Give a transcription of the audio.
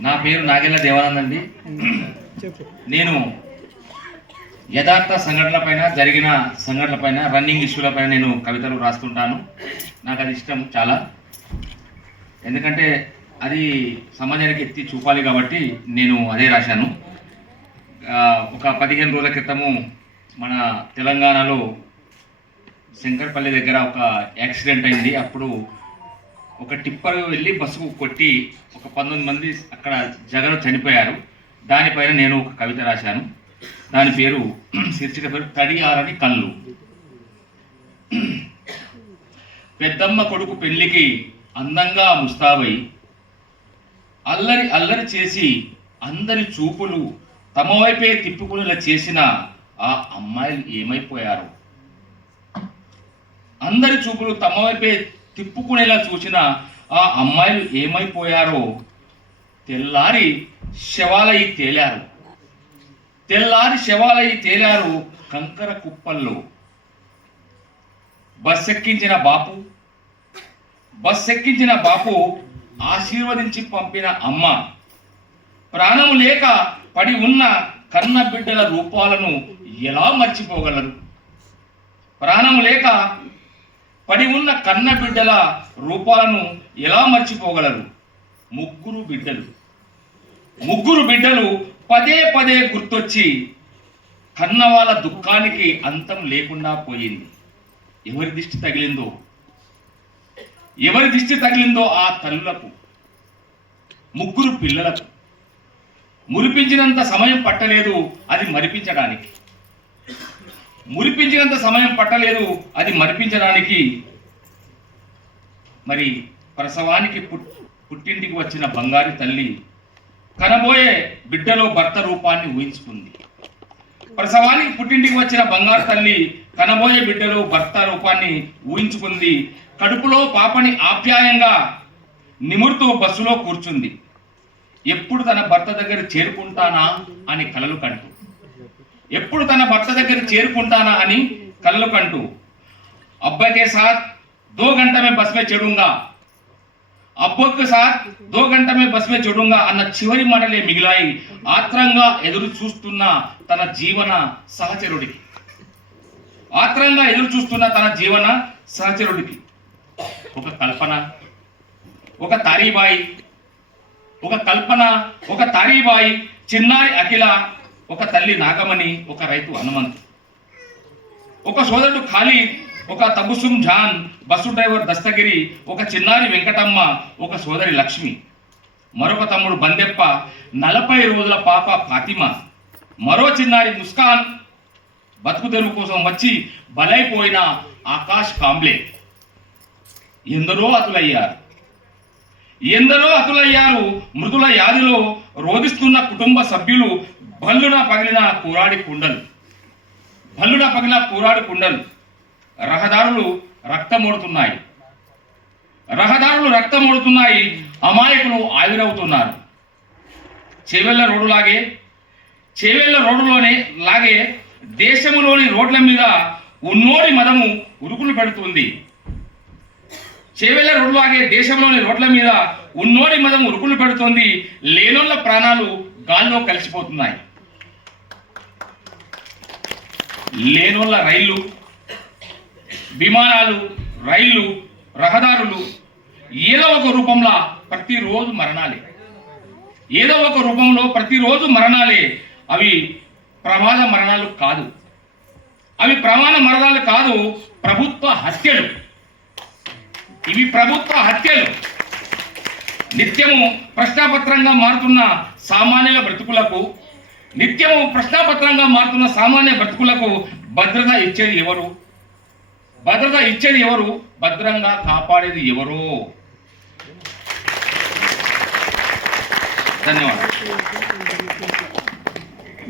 నా పేరు నాగెల్ల దేవానంద్ అండి. నేను యథార్థ సంఘటనల పైన జరిగిన సంఘటనల పైన రన్నింగ్ ఇష్యూల పైన నేను కవితలు రాస్తుంటాను. నాకు అది ఇష్టం చాలా. ఎందుకంటే అది సమాజానికి ఎత్తి చూపాలి కాబట్టి నేను అదే రాశాను. ఒక పదిహేను రోజుల క్రితము మన తెలంగాణలో శంకర్పల్లి దగ్గర ఒక యాక్సిడెంట్ అయింది. అప్పుడు ఒక టిప్పర్ వెళ్ళి బస్సుకు కొట్టి ఒక పంతొమ్మిది మంది అక్కడ జగన్ చనిపోయారు. దానిపైన నేను ఒక కవిత రాశాను. దాని పేరు శీర్షిక పేరు తడియారని కళ్ళు. పెద్దమ్మ కొడుకు పెళ్ళికి అందంగా ముస్తాబై అల్లరి అల్లరి చేసి అందరి చూపులు తమ వైపే తిప్పుకునేలా చేసిన ఆ అమ్మాయిలు ఏమైపోయారు? అందరి చూపులు తమ వైపే తిప్పుకునేలా చూసిన ఆ అమ్మాయిలు ఏమైపోయారో తెల్లారి శవాలై తేలారు. తెల్లారి శవాలై తేలారు కంకర కుప్పల్లో. బస్ ఎక్కించిన బాపు బస్ ఎక్కించిన బాపు ఆశీర్వదించి పంపిన అమ్మ. ప్రాణం లేక పడి ఉన్న కన్న బిడ్డల రూపాలను ఎలా మర్చిపోగలరు? ప్రాణం లేక పడి ఉన్న కన్న బిడ్డల రూపాలను ఎలా మర్చిపోగలరు? ముగ్గురు బిడ్డలు. ముగ్గురు బిడ్డలు పదే పదే గుర్తొచ్చి కన్న వాళ్ళ దుఃఖానికి అంతం లేకుండా పోయింది. ఎవరి దిష్టి తగిలిందో? ఎవరి దిష్టి తగిలిందో ఆ తల్లులకు ముగ్గురు పిల్లలకు. మురిపించినంత సమయం పట్టలేదు అది మరిపించడానికి. మురిపించినంత సమయం పట్టలేదు. అది మరిపించడానికి మరి ప్రసవానికి పుట్టింటికి వచ్చిన బంగారు తల్లి కనబోయే బిడ్డలో భర్త రూపాన్ని ఊహించుకుంది. ప్రసవానికి పుట్టింటికి వచ్చిన బంగారు తల్లి కనబోయే బిడ్డలో భర్త రూపాన్ని ఊహించుకుంది. కడుపులో పాపని ఆప్యాయంగా నిమురుతూ బస్సులో కూర్చుంది. ఎప్పుడు తన భర్త దగ్గర చేరుకుంటానా అని కలలు కంటూ ఎప్పుడు తన భర్త దగ్గర చేరుకుంటానా అని కళ్ళు కంటూ అబ్బాయికే సాత్ దో గంట మే బస్ మే చెడుంగా. అబ్బోకి సాత్ దో గంట మే బస్ మే చెడుంగా అన్న చివరి మాటలే మిగిలాయి. ఆత్రంగా ఎదురు చూస్తున్న తన జీవన సహచరుడికి. ఆత్రంగా ఎదురు చూస్తున్న తన జీవన సహచరుడికి. ఒక కల్పన ఒక తారీబాయి ఒక కల్పన ఒక తారీబాయి చిన్నారి అఖిల ఒక తల్లి నాగమణి ఒక రైతు హనుమంత్. ఒక సోదరుడు ఖాళీ ఒక Tabassum John bus driver Dastagiri ఒక చిన్నారి వెంకటమ్మ ఒక సోదరి లక్ష్మి. మరొక తమ్ముడు బందెప్ప నలభై రోజుల పాప ఫాతిమ. మరో చిన్నారి ముస్కాన్ బతుకు తెరువు కోసం వచ్చి బలైపోయిన ఆకాష్ కాంబ్లే. ఎందరో అతులయ్యారు. ఎందరో అతులయ్యారు మృదుల యాదిలో రోధిస్తున్న కుటుంబ సభ్యులు భల్లున పగిలిన కూరాడి కుండలు. భల్లున పగిలిన కూరాడి కుండలు. రహదారులు రక్తమోడుతున్నాయి. రహదారులు రక్తమోడుతున్నాయి. అమాయకులు ఆవిరవుతున్నారు. చేవెళ్ళ రోడ్డులాగే చేవెళ్ళ రోడ్డులోనే లాగే దేశంలోని రోడ్ల మీద ఉన్నోడి మదము ఉరుకులు పెడుతుంది. చేవెళ్ళ రోడ్లాగే దేశంలోని రోడ్ల మీద ఉన్నోడి మదం ఉరుకులు పెడుతుంది. లేనోళ్ళ ప్రాణాలు గాల్లో కలిసిపోతున్నాయి. లేని వల్ల రైళ్ళు విమానాలు రైళ్ళు రహదారులు ఏదో ఒక రూపంలో ప్రతిరోజు మరణాలే. ఏదో ఒక రూపంలో ప్రతిరోజు మరణాలే. అవి ప్రమాద మరణాలు కాదు. అవి ప్రమాద మరణాలు కాదు ప్రభుత్వ హత్యలు. ఇవి ప్రభుత్వ హత్యలు. నిత్యము ప్రశ్నాపత్రంగా మారుతున్న సామాన్యుల బ్రతుకులకు నిత్యం ప్రశ్నాపత్రంగా మారుతున్న సామాన్య బ్రతుకులకు భద్రత ఇచ్చేది ఎవరు? భద్రత ఇచ్చేది ఎవరు? భద్రంగా కాపాడేది ఎవరు? ధన్యవాదాలు.